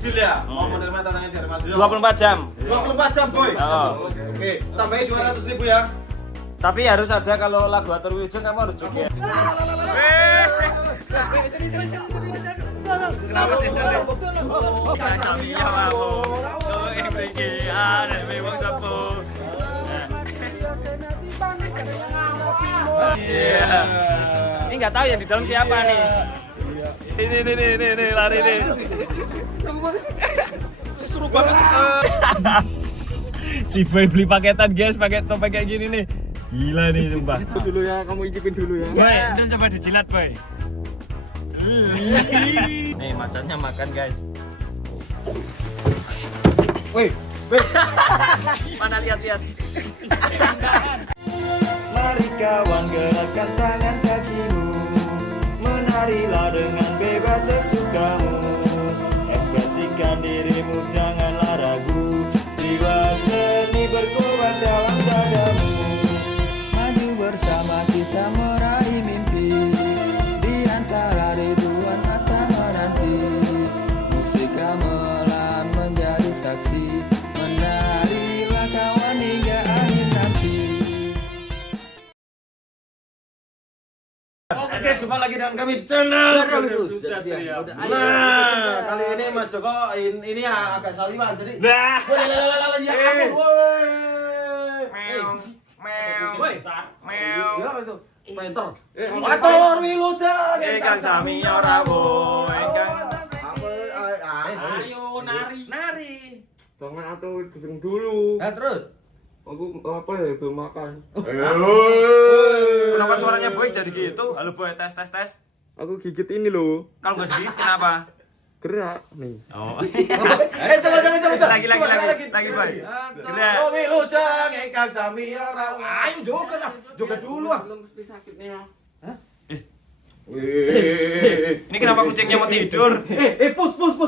deal ya? Mau menerima tantangan dari Mas Rio? 24 jam. 24 jam, boy. Oh. Oke, tambahin 200.000 ya. Tapi harus ada kalau lagu Atur Wilujeng kamu harus joget. Kenapa sih? Kami nyawamu. Tuh iki ada wong sapu. Iya. Ini nggak tahu yang di dalam siapa nih. Ini lari nih. Seru banget. Si Boy beli paketan guys, pakai topeng kayak gini nih. Gila nih sumpah. Dulu ya, kamu icipin dulu ya. Boy, itu coba dijilat Boy. Nih macannya makan guys. Woi, Mana lihat-lihat. Mari kawan gerakkan tangan kakimu, menarilah dengan bebas sesukamu. Ekspresikan dirimu, janganlah ragu. Jiwa seni berkobar dalam dadamu. Maju bersama kita meraih mimpi, di antara ribuan mata menanti. Musik gamelan menjadi saksi, menarilah kawan hingga akhir nanti. oke, jumpa lagi dengan kami di channel. Nah, kali ini Mas Joko ini ya agak saliman jadi. Nah. Ya ampun, woi. Meong, meong, Woi. meong. Ya itu. Pinter. Atur Wilujeng. Ingkang sami rawuh, ingkang Ayo nari. Jangan atau duduk dulu. Terus. Aku apa ya, belum makan. Kenapa suaranya Boy jadi gitu? Halo Boy, tes tes tes. Aku gigit ini loh. Kalau nggak digigit kenapa? Gerak nih. Oh. Coba. Lagi Boy. Gerak. Atur Wilujeng ingkang sami rawuh. Ayo joget ah. Joget dulu ah. Belum mesti sakitnya. Ini kenapa kucingnya mau tidur? Pus. Belum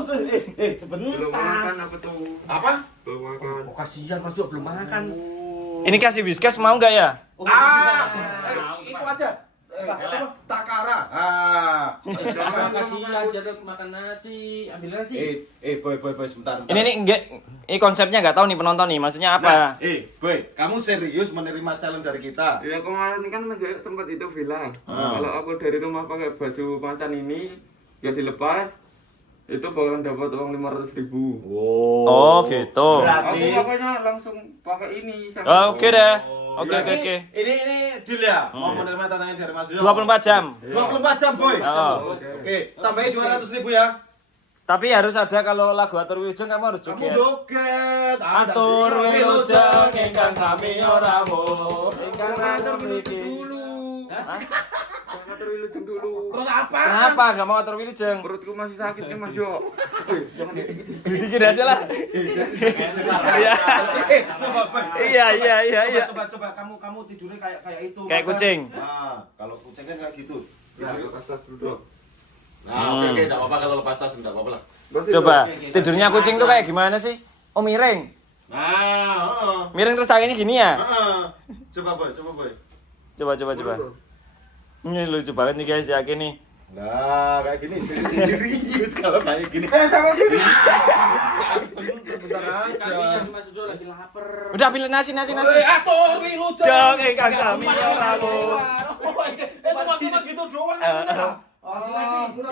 Sebentar. makan apa tuh? Apa? Belum makan. Oh, kasihan Mas Joko belum makan. Ini kasih Whiskas mau nggak ya? Itu aja. Takara. Kasihan jaduk makan nasi, ambil nasi. Boy, sebentar. Ini enggak, ini konsepnya nggak tahu nih penonton nih, maksudnya apa? Boy, kamu serius menerima challenge dari kita? Ya kemarin kan Mas Joyo sempat itu bilang, kalau aku dari rumah pakai baju macan ini, ya dilepas, itu bakalan dapat uang 500.000. Oh gitu. Berarti Aku makanya langsung pakai ini. Oh, oke deh. Oke. Ini deal ya? Mau menerima tantangan dari Mas Rio? 24 jam. 24 jam, Boy. Oh. Oke, tambahin 200.000 ya. Tapi harus ada kalau lagu Atur Wilujeng kamu harus Kamu joget. joget. Atur Wilujeng ingkang sami rawuh, ingkang atur mriki. Jangan atur wilujeng dulu. Terus apa? Kenapa enggak mau Atur Wilujeng? Perutku masih sakit nih Mas Jo. Jangan dikit. Dikit aja lah. Iya. Coba kamu tidurnya kayak itu. Kayak Maka- kucing. Nah, kalau kucing kan kayak gitu. Ya, tas dulu. Nah, oke, enggak apa-apa kalau lepas tas enggak apa-apa lah. Coba tidurnya kucing tuh kayak gimana sih? Oh miring. Nah, Miring terus tangannya gini ya? Coba Boy. Coba. Ini lucu banget nih guys, yakin nih. Nah, kayak gini serius kalau kayak gini. Bentar aja. Kasihan Mas Ujo lagi lapar. Udah ambil nasi. Atur Wilujeng. Jeng ingkang sami rawuh. Cuma gitu doang.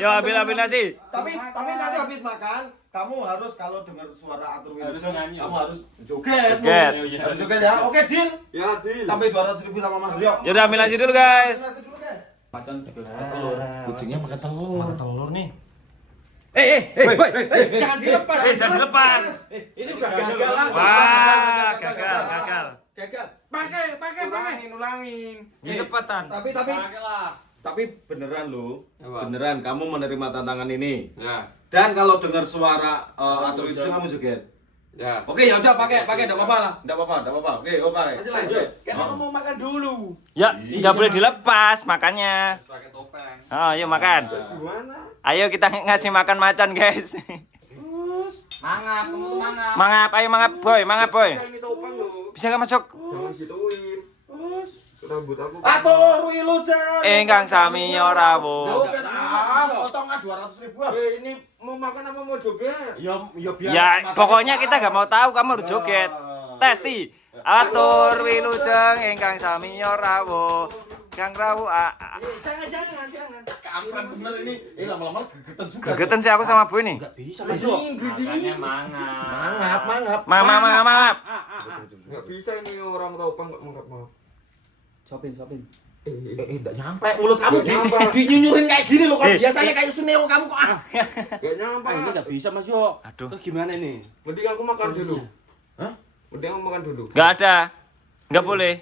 Yo ambil nasi. Tapi nanti habis makan, kamu harus kalau dengar suara Atur Wilujeng, nyanyi. kamu harus joget. Joget. Harus joget ya. Oke, deal. Ya, deal. Tambahin 200.000 sama Mas Rio. Ya udah ambil nasi dulu guys. Nasi dulu, Kek. Macan juga suka telur. Kucingnya makan telur. Makan telur nih. Jangan dilepas. Jangan dilepas. Ini udah gagal lah. Wah, gagal. Gagal. Pakai. Ulangin. Ya cepetan. Tapi beneran loh. Beneran kamu menerima tantangan ini. Ya. Dan kalau dengar suara Atur Wilujeng kamu joget. Ya. Oke, ya udah pakai, enggak apa-apa lah. Enggak apa-apa. Oke, pakai. Masih lanjut. Kan aku mau makan dulu. Ya, nggak boleh dilepas makannya. Pakai topeng. Oh, yuk makan. Gimana? Ayo kita ngasih makan macan guys. Mangap, kamu tuh mangap. Mangap boy. Ini topeng loh. Bisa nggak masuk? Jangan situin. Rambut aku. Atur Wilujeng. Ingkang sami rawuh. Joget potong potongan 200.000. Ini mau makan apa mau joget? Ya biar. Ya, pokoknya kita gak mau tahu kamu harus joget. Testi. Atur wilujeng ingkang samiya rawuh. Kang rawuh Jangan. Kampret bener ini. Lama-lama gegetan juga. Gegeten sih aku sama Bu ini. Enggak bisa Mas Yo. Makanya mangap. Mangap. Maaf. Nggak bisa ini orang tahu apa nggak maaf. Sopin. Enggak nyampe mulut kamu Dinyunyurin kayak gini loh, Eh, biasanya kayak Suneo kamu kok. Nggak nyampe. Ini nggak bisa Mas Yo. Aduh. Terus gimana nih? Mending aku makan dulu. Hah? Mending aku makan dulu. Gak ada. Gak boleh.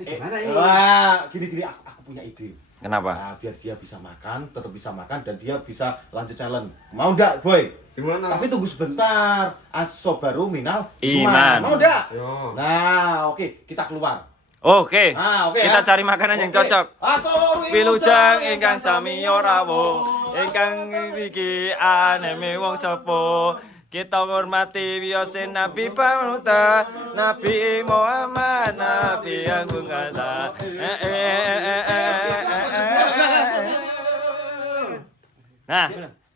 Gimana ini? Wah, gini aku punya ide. Kenapa? Nah, biar dia bisa makan, tetap bisa makan dan dia bisa lanjut challenge. Mau enggak, Boy? Gimana? Tapi tunggu sebentar. As-sabaru minal Iman. Mau enggak? Yo. Nah, oke, kita keluar. Oke. Oke. Kita ya. cari makanan yang Oke. cocok. Atur Wilujeng ingkang samiya rawuh, ingkang iki aneme wong sepuh. Kita hormati wiyose Nabi panuta, Nabi Muhammad, Nabi Agung Kata. Nah,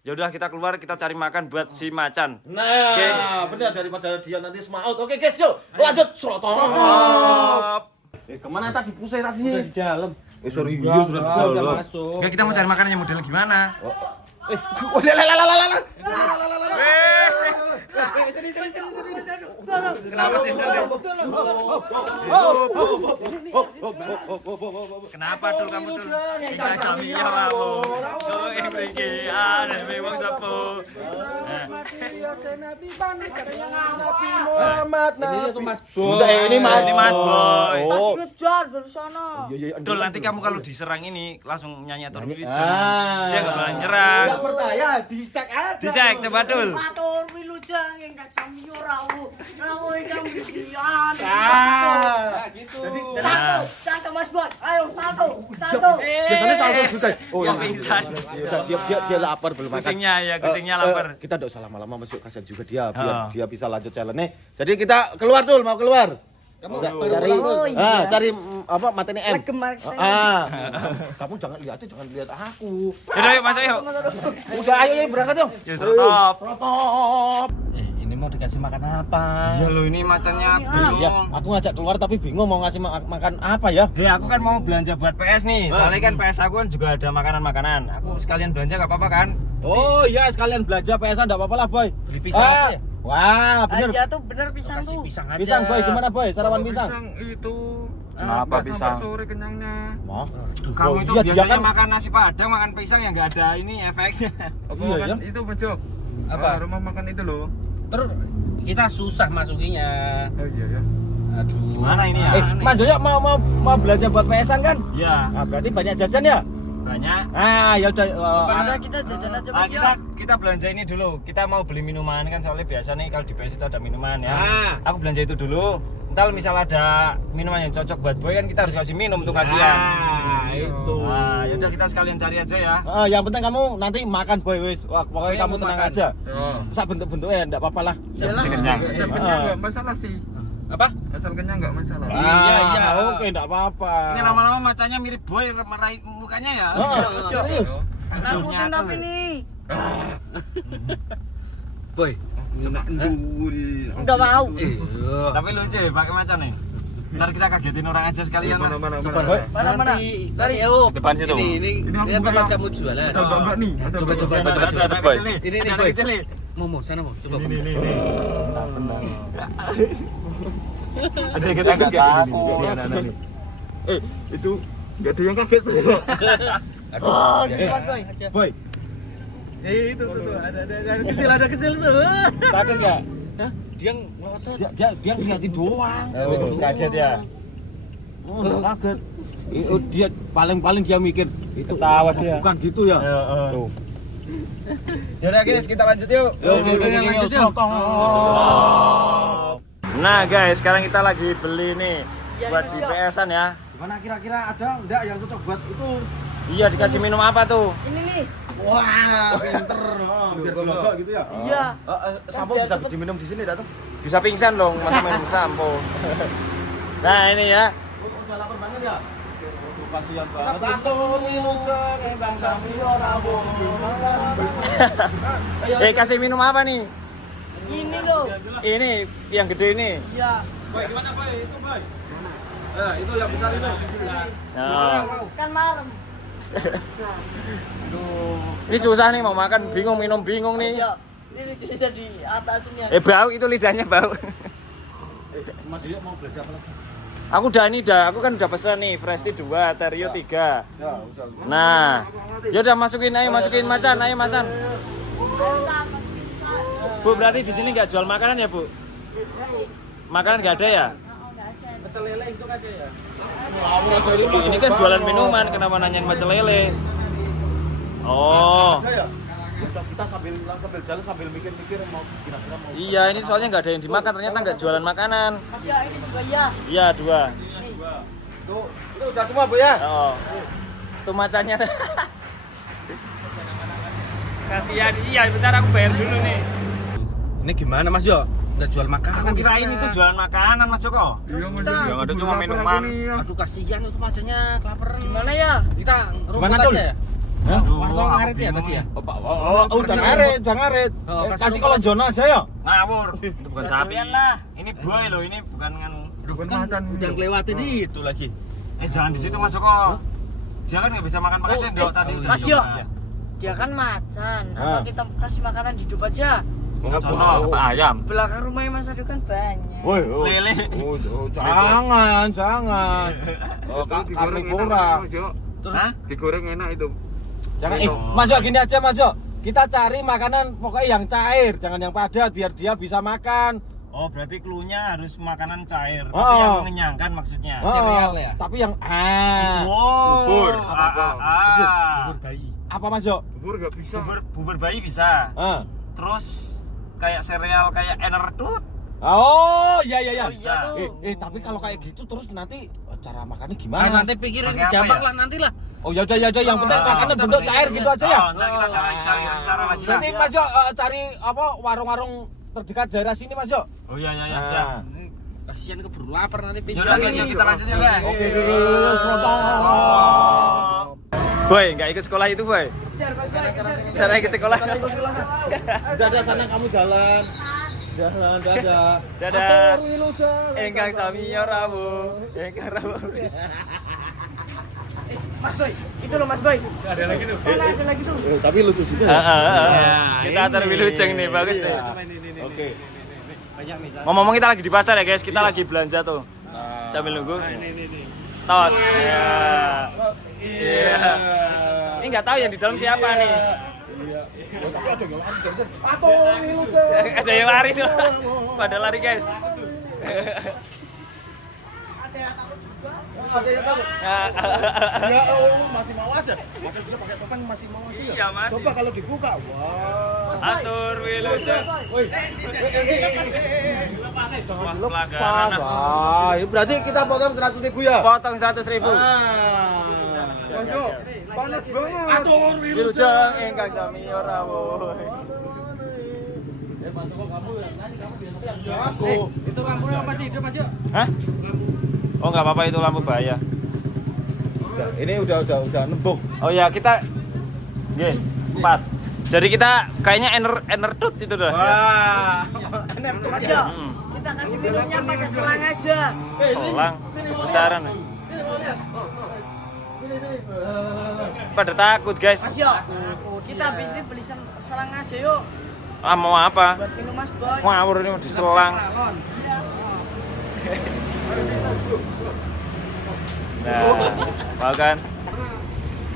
yaudah kita keluar kita cari makan buat si macan. Nah, Oke. benar daripada dia nanti semaut. Oke, guys, yuk. Lanjut. Srotop. Kemana tadi pusing tadi? Di dalam. Sorry, Udah masuk. Enggak, kita mau cari makanan yang model gimana? Kenapa sih? Kenapa dul kamu dul? Ingkang samiya rawuh, kowe ing mriki aneme wong sepuh. Ini tuh Mas Boy. Ini Mas Boy. Oh. Ngejar dari sana. Dul, nanti kamu kalau diserang ini langsung nyanyi atur wilujeng. Ah. Dia enggak boleh nyerang. Nggak percaya, dicek aja. Dicek coba dul. Matur wilujeng ingkang samiya rawuh. Rawuh ingkang misian. Nah, gitu. Satu Mas Boy. Ayo satu. Biasanya salto juga. Oh, Yang pingsan. dia lapar belum makan. Kucingnya lapar. Kita enggak usah lama-lama masuk kasihan juga dia biar Oh. dia bisa lanjut challenge-nya. Jadi kita keluar dulu, mau keluar. Kamu Cari Oh, iya. cari apa materi M. Legem. Kamu jangan lihat aku. Yaudah yuk masuk yuk. Udah ayo berangkat yuk. Ya stop. Protop. ini mau dikasih makan apa? Ya lo ini macannya Ya, bingung. aku ngajak keluar tapi bingung mau ngasih makan apa ya. Aku kan mau belanja buat PS nih. Soalnya kan PS aku kan juga ada makanan-makanan. Aku sekalian belanja gak apa-apa kan? Oh iya, sekalian belanja PS-an enggak apa-apa lah, Boy. Beli pisang aja ya? Wah, bener. Iya tuh bener pisang tuh. Pisang aja. Pisang, Boy, gimana, Boy? Sarapan pisang? itu. Kenapa Nggak pisang? sampai sore kenyangnya. Mau. Kamu itu iya, dia biasanya kan- makan nasi padang, makan pisang yang nggak ada ini efeknya. Aku Iya, makan ya? itu Bejok. Apa? Rumah makan itu loh. Terus kita susah masukinya. Oh iya ya. Aduh. Gimana ini ya? Mas Joyo mau belanja buat PS-an kan? Iya, Nah, berarti banyak jajan ya? banyak. Ah, ya udah. Ada kita jajan aja Mas. Kita belanja ini dulu. Kita mau beli minuman kan soalnya biasa nih kalau di PS itu ada minuman ya. Ah. Aku belanja itu dulu. Ntar misal ada minuman yang cocok buat boy kan kita harus kasih minum tuh kasihan. Itu. Nah, yaudah kita sekalian cari aja ya. Yang penting kamu nanti makan, Boy, wis. Wah, pokoknya kamu tenang aja. Sak bentuk-bentuknya enggak apa-apa lah. Kenyang. Asal kenyang nggak masalah sih. Apa? Asal kenyang nggak masalah. Iya. Oke, enggak apa-apa. Ini lama-lama macanya mirip boy meraih mukanya ya. Serius. Rambutin tapi nih. Boy. Enggak mau. Tapi lucu ya pakai macan nih. Ntar kita kagetin orang aja sekalian lah. Boy. Mana? Cari yo. Depan situ. Ini aku tempat punya. kamu jualan. Ada mbak nih. Coba. Ada boy. Ini Ada boy. kecil nih. Mau sana mau. Coba. Ada yang kita enggak takut. Itu nggak ada yang kaget. Oh, gitu Mas Boy. Boy, Itu tuh ada kecil tuh. takut enggak? Dia ngotot. Dia ngeliatin doang. Oh, kaget ya. Oh, enggak kaget. Itu dia paling dia mikir itu Ketawa dia. bukan gitu ya. Tuh. Yaudah guys, kita lanjut yuk. Lanjut yuk. Nah guys, sekarang kita lagi beli nih buat di PS-an ya. Gimana kira-kira ada enggak yang cocok buat itu? Iya, dikasih minum apa tuh? Ini nih. Wah, pinter. Biar gelagak gitu ya. Iya. Sampo bisa diminum di sini datang. Bisa pingsan dong, masa minum sampo. Nah ini ya. Udah lapar banget ya? kasihan banget. Atur wilujeng ingkang sami rawuh. Kasih minum apa nih? Ini loh. Ini yang gede ini. Ya. Boy, gimana boy? Itu boy. Itu yang besar itu. Nah. Kan malam. Ini susah nih mau makan, bingung minum bingung nih. Ya. Ini bisa di atas ini. Bau itu lidahnya bau. Mas Dio mau belajar apa lagi? Aku kan udah pesan nih, Fresh Tea 2, Terio 3. Ya, usah. Nah, ya udah masukin macan, ayo macan. Bu, berarti di sini nggak jual makanan ya, Bu? Makanan nggak ada ya? Pecel lele itu aja ya. Ini kan jualan minuman, kenapa nanyain pecel lele? Oh. Kita sambil jalan sambil mikir-mikir mau kira-kira mau. Iya, ini soalnya nggak ada yang dimakan, ternyata nggak jualan makanan. Mas ya ini juga ya. Iya, 2. Tuh, itu udah semua Bu ya? Oh. Tuh macannya. Kasihan. Iya, bentar aku bayar dulu nih. Ini gimana Mas Yo? Nggak jual makanan. Aku kirain itu jualan makanan, Mas Joko. Yang ada cuma minuman. Aduh kasihan itu macannya kelaparan. Gimana ya? Kita rumput Gimana, Dul? aja ya. Aduh, Warung aku ngaret ya bingung tadi ya. Udah ngaret. Oh, Kasih kalau Jono aja ya. Ngawur. Itu bukan sapi. Doyan lah. Ini buaya loh, ini bukan nganu. Udah ngelewatin itu lagi. Jangan di situ, Mas Joko. Dia kan nggak bisa makan pakai sendok tadi. Mas Yo. Dia kan macan. Apa kita kasih makanan hidup aja? Contoh apa ayam? Belakang rumahnya Mas Adu kan banyak. Woi, Lele. jangan. Oh, karnivora. Hah? Digoreng enak itu. Jangan, Mas Yo gini aja Mas Yo. Kita cari makanan pokoknya yang cair, jangan yang padat biar dia bisa makan. Oh, berarti cluenya harus makanan cair, tapi Oh. yang mengenyangkan maksudnya. Cereal ya? Tapi yang Bubur. Bubur bayi. apa Mas Yo? Bubur nggak bisa. Bubur bayi bisa. Ah. Terus kayak sereal kayak Enertut. Oh, iya. Oh iya tuh. Tapi kalau kayak gitu terus nanti cara makannya Ah, gimana? nanti pikirin Pakai apa gampang ya? lah nanti lah. Oh ya udah yang penting makanan bentuk cair gitu aja ya. Ntar kita cari cara lagi. Nanti Mas Yo cari apa warung-warung terdekat daerah sini Mas Yo. Oh iya Nah. siap. Kasihan keburu lapar nanti Yaudah guys, yuk kita lanjut ya. Oke, Boy, nggak ikut sekolah itu, Boy. Cara ikut sekolah. Dadah sana kamu jalan. Dadah. Dadah. Engkang sami rawuh, engkang rawuh. Mas Boy, itu loh Mas Boy. Ada lagi tuh. Ada lagi tuh. Tapi lucu juga. Kita atur wilujeng nih, bagus nih. Oke. Ngomong-ngomong kita lagi di pasar ya, guys. Kita lagi belanja tuh. Sambil nunggu. Tos. Iya. Ini nggak tahu yang di dalam siapa nih. Tapi ada yang lari dari sana. Atur wilujeng. Ada yang lari tuh. Pada lari, guys. Ada yang takut juga. Ada yang tahu. Ya masih mau aja. Makanya juga pakai topeng masih mau aja. Iya, masih. Coba kalau dibuka. Wah. Atur wilujeng. Woi. Wah, Lepas. pelanggaran. Wah, ini berarti kita potong 100.000 ya? Potong 100.000. Mas Yo, panas banget. Atur Wilujeng engkang sami rawuh. Aku. Itu lampunya masih hidup Mas Yo. Hah? Oh, nggak apa-apa, itu lampu bahaya. Ini udah nembung. Oh ya, kita Nggih, 4. Jadi kita kayaknya Enertut itu dah. Wah. Mas Yo, kita kasih minumnya pakai selang aja. Selang besaran. Pada takut, guys. Mas Yo, kita habis ini beli selang aja yuk. Ah, mau apa? Buat minum Mas Boy. Ngawur ini di selang. Nah, mau kan?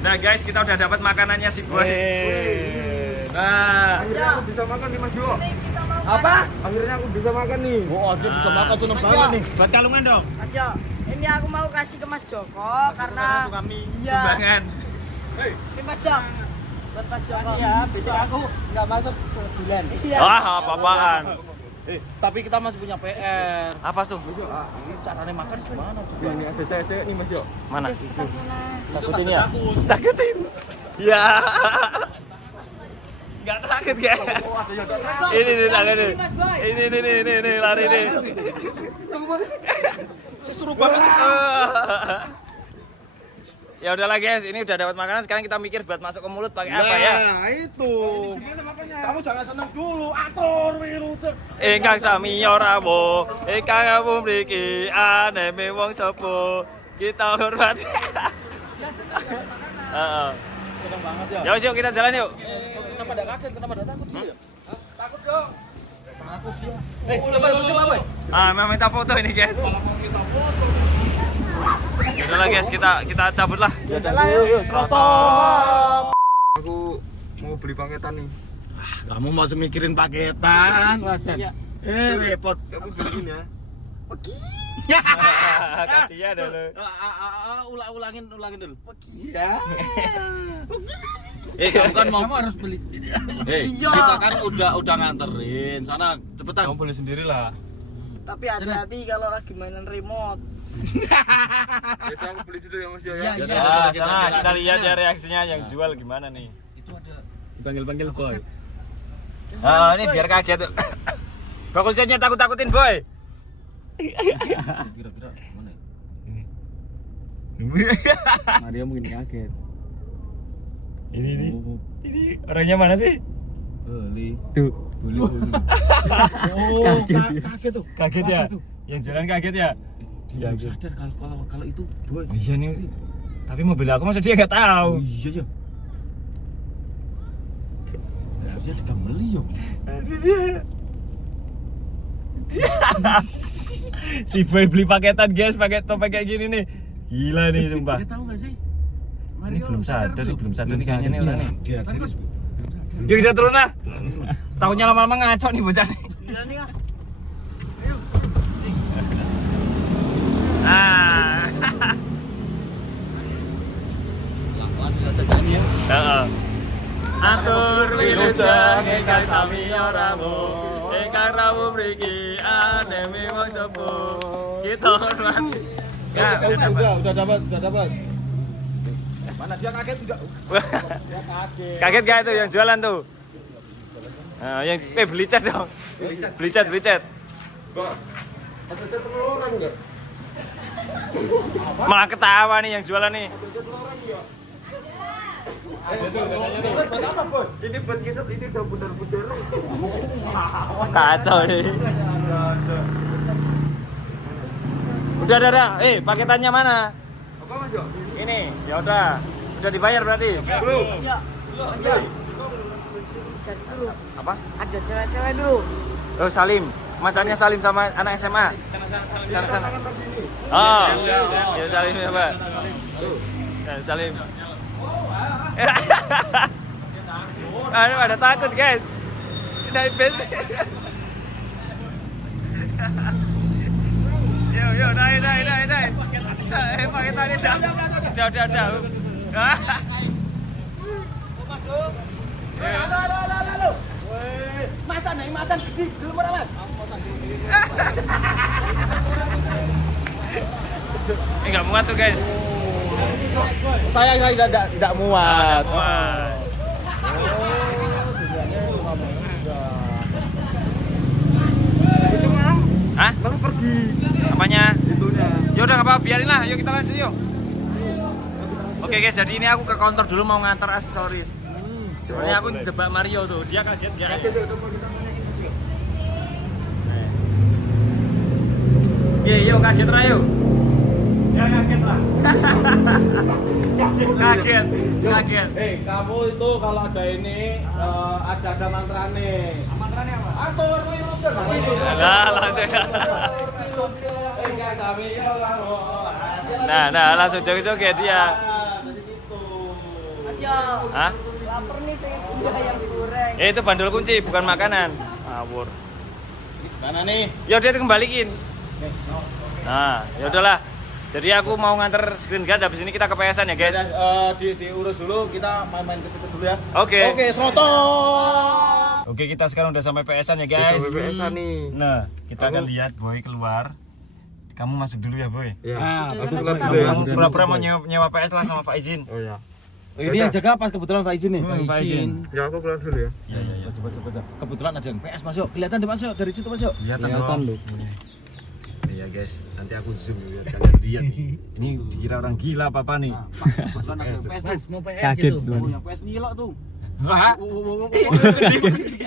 Nah, guys, kita udah dapat makanannya si Boy. Nah, Akhirnya aku bisa makan nih Mas Yo. Ini kita mau Apa? Akhirnya aku bisa makan nih. Oh, dia bisa makan seneng banget nih. buat kalungan dong. Mas Yo, ini aku mau kasih ke Mas Joko karena Kami Iya. sumbangan. ini Mas Jok. Buat Mas Joko. Ya, besok aku nggak masuk sebulan. Iya. Wah, apa-apaan. Tapi kita masih punya PR. Apa tuh? Ini caranya makan gimana coba? Ini ada cewek-cewek nih Mas Yo. Mana? Kita sana. Takutin ya? Takutin. Ya. Enggak takut, guys. Oh, ada yang takut. Ini nih takutin. Mas Boy. Ini lari nih. Seru banget. Ya udahlah guys, ini udah dapat makanan, sekarang kita mikir buat masuk ke mulut pakai apa ya? Nah, itu. Kamu jangan senang dulu. Atur wilujeng. Ingkang sami rawuh, ingkang rawuh mriki aneme wong sepuh. Kita hormati. Heeh. Senang banget ya. Ya wis yuk kita jalan yuk. Kenapa enggak kaget? Kenapa enggak takut sih? Takut dong. Takut sih. Coba. Memang minta foto ini guys. Ya udahlah guys, kita cabut lah. Yuk, Aku mau beli paketan nih. kamu masih mikirin paketan, Wajan. Repot. Kamu beliin ya. Kasihan dah lu. Ulangin dulu. Iya. Kamu kan mau Kamu harus beli sendiri. kita kan udah nganterin. Sana cepetan. Kamu boleh sendirilah. Tapi hati-hati kalau lagi mainan remote. Jadi aku beli dulu ya Mas ya. Iya, iya. Ah, sana kita lihat ya reaksinya yang jual gimana nih. Itu ada Dipanggil-panggil boy. Ah, ini biar kaget tuh. Bakul cennya takut-takutin boy. Kira-kira mana? Mario mungkin kaget. Ini orangnya mana sih? Beli. Tuh. Oh, kaget tuh. Kaget ya? Yang jalan kaget ya? Dia belum sadar kalau itu boy. Iya nih. Tapi mobil aku masa dia nggak tahu. Iya ya. Harusnya dikembali yo. Si boy beli paketan guys, pakai topeng kayak gini nih. Gila nih sumpah. Dia tahu enggak sih? Ini belum sadar nih kayaknya nih orang nih. Dia serius. Yuk kita turun lah. Takutnya lama-lama ngaco nih bocah nih. Iya nih ah. Ah. Langsung aja nyanyi ya. Heeh. Atur wilujeng ingkang sami rawuh, ingkang rawuh mriki aneme wong sepuh. Kita hormati. Ya, Udah dapat. Mana dia kaget enggak? Dia kaget. kaget gak itu yang jualan tuh? Nah, yang beli cat dong. Beli cat. Pak, ada telur orang enggak? Malah ketawa nih yang jualan nih. Buat apa, Boy? Ini buat kita ini udah putar-putar. Kacau nih. Udah. Paketannya mana? Apa Mas Jo? Ini. Ya udah. Udah dibayar berarti? Belum. Iya. Jadi dulu. Apa? Ada cewek-cewek dulu. Oh, Salim. Macannya Salim sama anak SMA. Sana. Oh. Ya Salim ya, Pak. Salim. Aduh, ada takut, guys. Naik bus. Yo, naik. Paketannya jauh. Macan gede dulu meralat. Enggak muat tuh, guys. Saya tidak muat. Wah. Hah? Lalu pergi. Apanya? Itunya. Ya udah enggak apa-apa, biarin lah. Yuk kita lanjut yuk. Oke guys, jadi ini aku ke kantor dulu mau ngantar aksesoris. Sebenarnya aku jebak Mario tuh, dia kaget ya. Yuk kaget Rayo. Ya kaget lah. Kaget. Kamu itu kalau ada ini ada mantrane. Mantrane apa? Atur wilujeng. Lah langsung. Nah, langsung joget-joget dia. Mas Yo. Hah? Lapar nih pengen punya ayam goreng. Itu bandul kunci, bukan makanan. Ngawur. Mana nih? Ya udah dikembaliin. Nah, ya udahlah. Jadi aku mau nganter screen guard, habis ini kita ke PS-an ya, guys. Diurus dulu, kita main ke situ dulu ya. Oke. Oke, Sroto. Oke, kita sekarang udah sampai PS-an ya, guys. BBS-an nih. Nah, kita akan lihat Boy keluar. Kamu masuk dulu ya, Boy. Ya. Aku keluar keluar dulu ya. Kamu pura-pura mau nyewa PS lah sama Pak Izin. Oh ya. Ini yang jaga pas kebetulan Pak Izin nih. Pak Izin. Ya aku keluar dulu ya. Iya. Coba. Kebetulan ada yang PS Mas Yo. Kelihatan deh Mas Yo dari situ Mas Yo. Kelihatan loh. Iya. ya guys. Nanti aku zoom biar kalian lihat nih. Ini dikira orang gila apa nih? Mas anak PS tuh. Mas, mau PS Kaget gitu. oh, yang PS nyilok tuh. Wah,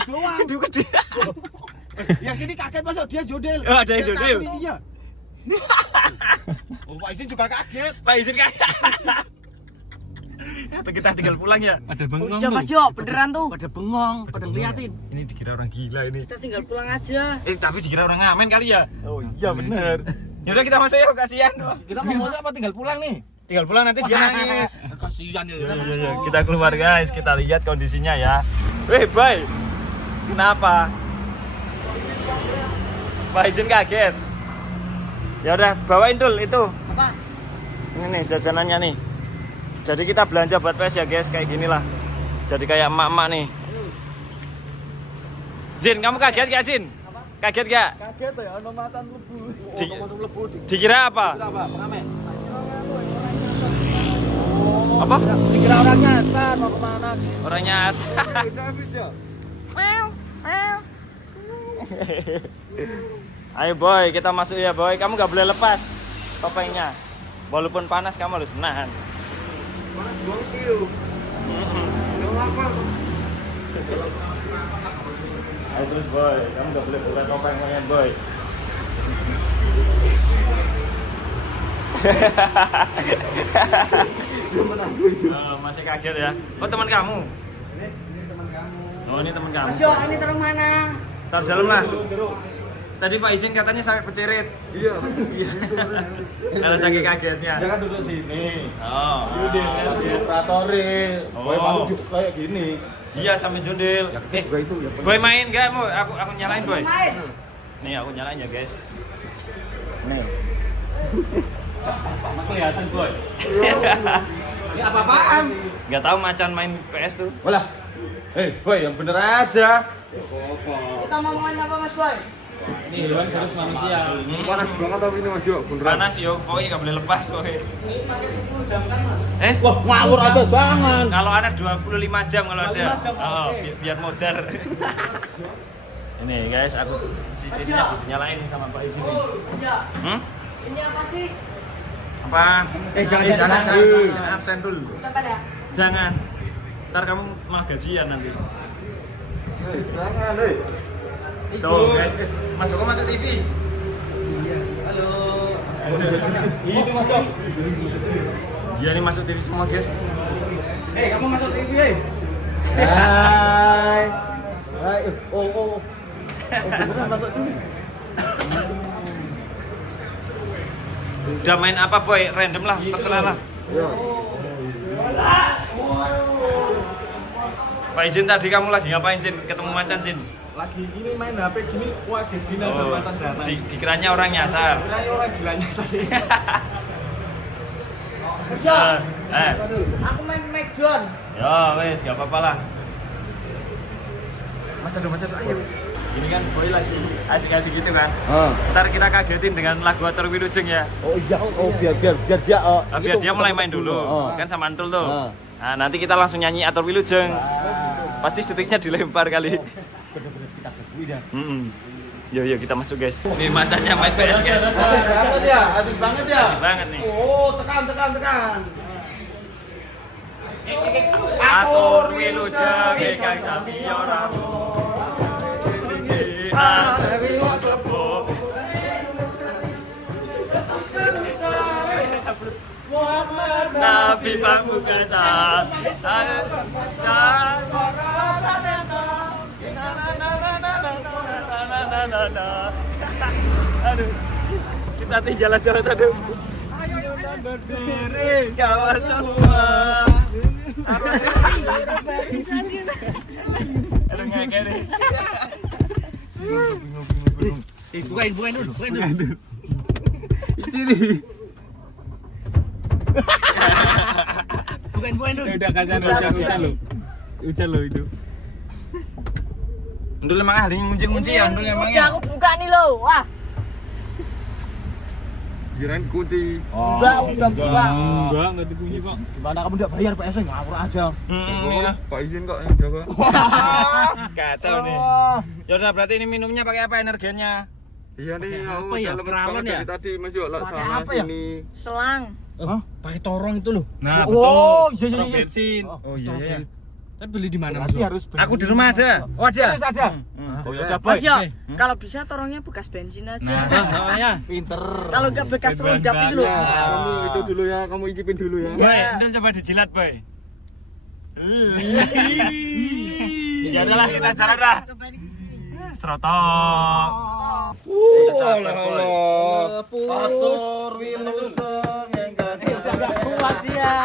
Doang. gede. Yang sini kaget masuk dia jodel. Oh, ada yang Dia jodel. kaget, Iya. Oh, Pak Izin juga kaget. Pak izin kan? Atau kita tinggal pulang ya? Ada bengong. Siapa sih, beneran tuh. Pada bengong, pada ngeliatin. Ini dikira orang gila ini. Kita tinggal pulang aja. Tapi dikira orang ngamen kali ya? Oh iya bener. Yaudah kita masuk yuk, kasihan. Kita mau masuk apa tinggal pulang nih? Tinggal pulang nanti dia nangis. Kasihan ya. Iya, kita keluar guys, kita lihat kondisinya ya. Weh, bye. Kenapa? Pak izin kaget. Ya udah, bawain dul itu. Apa? Ini nih jajanannya nih. Jadi kita belanja buat PS ya guys, kayak gini lah. Jadi kayak emak-emak nih. Jin, kamu kaget gak Jin? Kaget gak? Kaget ya, ono matan lebu. Dikira apa? Apa? Pengamen. Apa? Dikira orang nyasar mau kemana? Orangnya David ya. Ayo boy, kita masuk ya boy. Kamu gak boleh lepas topengnya. Walaupun panas kamu harus nahan. Ayo terus boy, kamu gak boleh buka topengnya boy. Masih kaget ya. Oh teman kamu? Ini teman kamu. Oh ini teman kamu. Mas Yo, ini terus mana? Tar dalam lah. Tadi Pak izin katanya sampai pecerit. Iya. Kalau saking kagetnya. Dia kan duduk sini. Oh. Operatornya. Oh. Boy masuk juga kayak gini. Iya sampai jodel. Juga itu ya. Boy main gak mau? Aku nyalain boy. Main. Nih aku nyalain ya guys. Nih. Kelihatan boy. Ini apa-apaan? Gak tahu macan main PS tuh. Walah. Boy, yang bener aja. Kita mau makan apa Mas Boy? Ini hewan serius manusia. Panas banget tapi ini Mas Jo, beneran. Panas yo, pokoknya gak boleh lepas pokoknya. Wah, ngawur aja jangan. Kalau ada 25 jam kalau ada. Oh, biar modar. Ini guys, aku sistemnya nyalain sama Pak izin nih. Mas Yo, ini apa sih? Apa? Jangan absen dulu. Tempat ya? Jangan. Ntar kamu malah gajian nanti. Jangan, Tuh guys, masuk TV. Halo. Ini masuk. Iya nih masuk TV semua guys. Kamu masuk TV, Hai. Hai. Oh. Beneran masuk TV. Udah main apa boy? Random lah, terserah lah. Pak izin tadi kamu lagi ngapain Jin? Ketemu macan Jin? Lagi ini main HP gini, wah gini ada Oh, macan darah. dikiranya orang nyasar. Kirain orang gilanya tadi. Mas Yo, Eh, aku main Smackdown. ya wes, gak apa-apa lah. Mas aduh, ayo. Ini kan boy lagi asik-asik gitu kan. Ntar kita kagetin dengan lagu Atur Wilujeng ya. Oh iya, biar dia Biar dia mulai main dulu. Kan sama Antul tuh. Nah, nanti kita langsung nyanyi Atur Wilujeng. Pasti sticknya dilempar kali. kita kebui dah. Yo kita masuk guys. Ini macannya main PS kan. Asik banget ya, asik banget ya. Asik banget nih. Oh, tekan. Atur Wilujeng ingkang sami ora Nabi Pamungkasan. Aduh, kita tinggal aja aduh. Ayo berdiri kawan semua. Aduh ngekek nih. Bukain dulu. Di sini. Bukain dulu. Udah kasihan hujan lo itu. Ndul emang ahli ngunci-ngunci ya, Ndul emang Udah ya. aku buka nih lo. Wah, Kirain kunci. udah buka. Enggak dikunci kok. Gimana kamu enggak bayar PS-nya ngawur aja. Oh, Pak izin kok yang jaga. Kacau nih. Ya udah berarti ini minumnya pakai apa energinya? Iya nih, aku apa ya? udah lemes Peralon banget ya? dari tadi Mas Jo, lah Pakai sana apa ya? sini. Selang. Hah? Pakai torong itu loh. Nah, Oh, betul. iya, iya, Torong iya. bensin. Oh iya iya. Tapi beli di mana, Mas? Berarti harus beli. Aku di rumah ada. Oh, ada. Terus ada. Oh ya udah, Boy. Mas yo, kalau bisa torongnya bekas bensin aja. Nah, ya. Pinter. Kalau nggak bekas rondap itu loh. Kamu itu dulu ya, kamu icipin dulu ya. Boy, dan coba dijilat, Boy. Ya udahlah kita jalan dah. Serotok. Atur wilujeng engkang Kuat dia.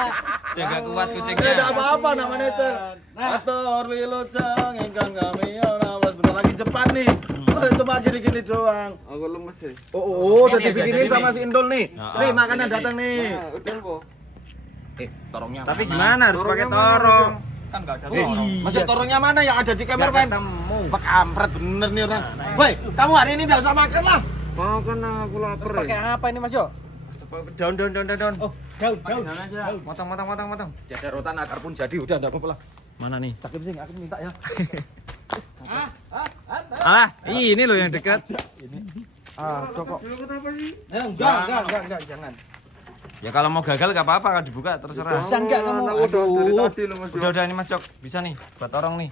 Dia gak kuat kucingnya. tidak apa-apa namanya itu. Atur wilujeng engkang kami rawat. Bentar lagi cepat nih. Oh, itu mah gini-gini doang. Aku lemes ya. Oh, udah dibikinin ini. sama si Indul nih. Nih makanan datang nih. Nah, udah kok. Torongnya. Tapi gimana harus pakai torong? Kan enggak ada Masuk torongnya mana yang ada di kamar, Gak Pen? ketemu. Pak kampret bener nih orang. Woi, kamu hari ini enggak usah makan lah. Makan aku lapar. Pakai apa ini, Mas Yo? Daun. Oh, daun. Motong. Tiada rotan akar pun jadi, udah enggak apa-apa lah. Mana nih? Sakit sih, aku minta ya. Alah, ini loh yang dekat. Ah, kok. Dulu kenapa sih? Enggak, jangan. Ya kalau mau gagal gak apa-apa, kalau dibuka terserah. Bisa enggak kamu? Nah, udah dari tadi loh Mas Jo. Udah ini Mas Jok, bisa nih buat torong nih.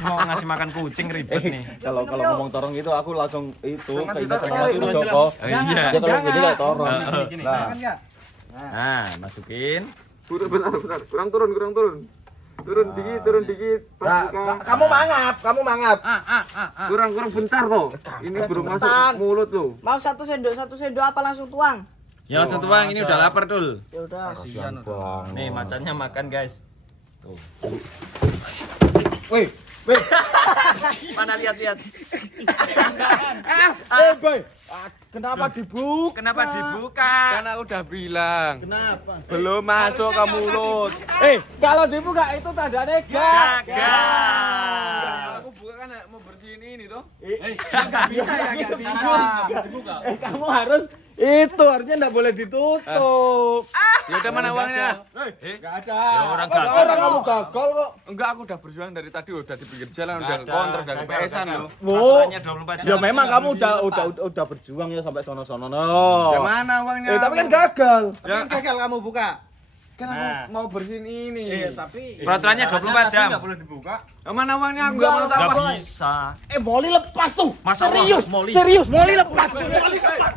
Mau ngasih makan kucing ribet nih. Kalau ngomong torong itu aku langsung itu keinget sama Mas Joko. Oh iya. Dia kalau gini kayak torong. Gini. Nah, Nah, masukin. Bentar. Kurang turun. Turun dikit. nah, Pas buka. kamu mangap. Kurang bentar toh. Ini belum masuk mulut loh. Mau satu sendok apa langsung tuang? Ya langsung tuang, ini udah lapar Dul. Ya udah. Nih macannya makan guys. Wih. Mana lihat. Boy. Kenapa dibuka? Kenapa dibuka? Karena udah bilang Kenapa? belum masuk ke mulut. Kalau dibuka itu tandanya gagal. Gagal. Aku buka kan mau bersihin ini toh. Enggak bisa ya, enggak bisa. Dibuka. Kamu harus itu harusnya enggak boleh ditutup. Ya udah mana uangnya? Enggak ada. Ya orang Orang gagal. kamu gagal kok. Enggak, aku udah berjuang dari tadi udah di pinggir jalan, udah kontrak, udah kepesan loh. Wow. Makannya 24 jam. Ya memang kamu udah berjuang ya sampai sono-sono. Ya mana uangnya? Tapi kan gagal. Tapi kan gagal kamu buka. Kan aku mau bersihin ini. Tapi Peraturannya 24 jam. enggak boleh dibuka. Ya mana uangnya? Aku enggak mau tahu. Gak bisa. Moli lepas tuh. Masa Serius, Moli? Moli lepas. Moli lepas.